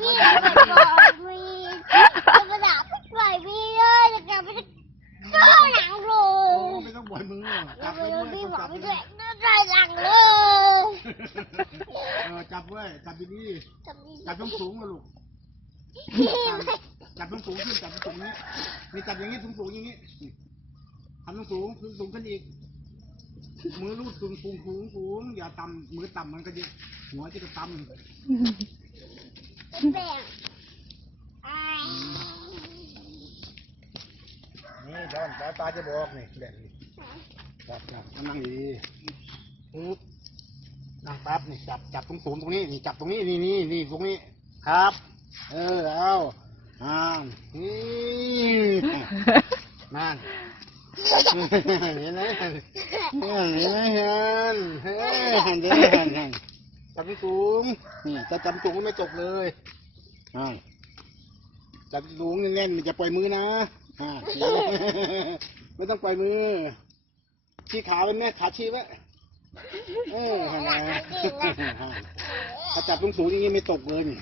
มีไปล่อยมีดกระดาษปล่อยมีดเลยแล้วก็ไม่ได้เข้าหลังเลโอ้ยไม่ต้องปล่อยมือแล้จัวบไว้ด้วยพี่บอจับไปด้วยใส่หลังเลยเออจับไว้จับดีทำดีๆจับต้องสูงนะลูกจับต้องสูงขึ้นจับต้องสูงนี้นี่จับอย่างนี้สูงสูงอย่างนี้ทำต้องสูงสูงขึ้นอีกมือลูดสูงสูงสูงสูงอย่าต่ำมือต่ำมันก็จะหัวจะต่ำแบ่งอ้าย นี่ดอนสายตาจะบอกนี่แบบนี้จับจับนั่งดีปึ๊บนั่งแป๊บนี่จับจับตรงสูงตรงนี้นี่จับตรงนี้นี่นี่นี่ตรงนี้ครับ เออเอาอ่านี่นั่นเห็นไหมเห็นไหมเห็นเฮ้ยเห็นเห็นเห็น จับตรงสูง นี่จะจับสูงไม่ตกเลยอ่าจับสูงแน่นๆอย่าปล่อยมือนะอ่าชี้ไม่ต้องปล่อยมือชี้ขาเป็นแม่ขาชี้ไว้เออเห็นไหมถ้าจับสูงสูงๆอย่างนี้ไม่ตกเลยนี่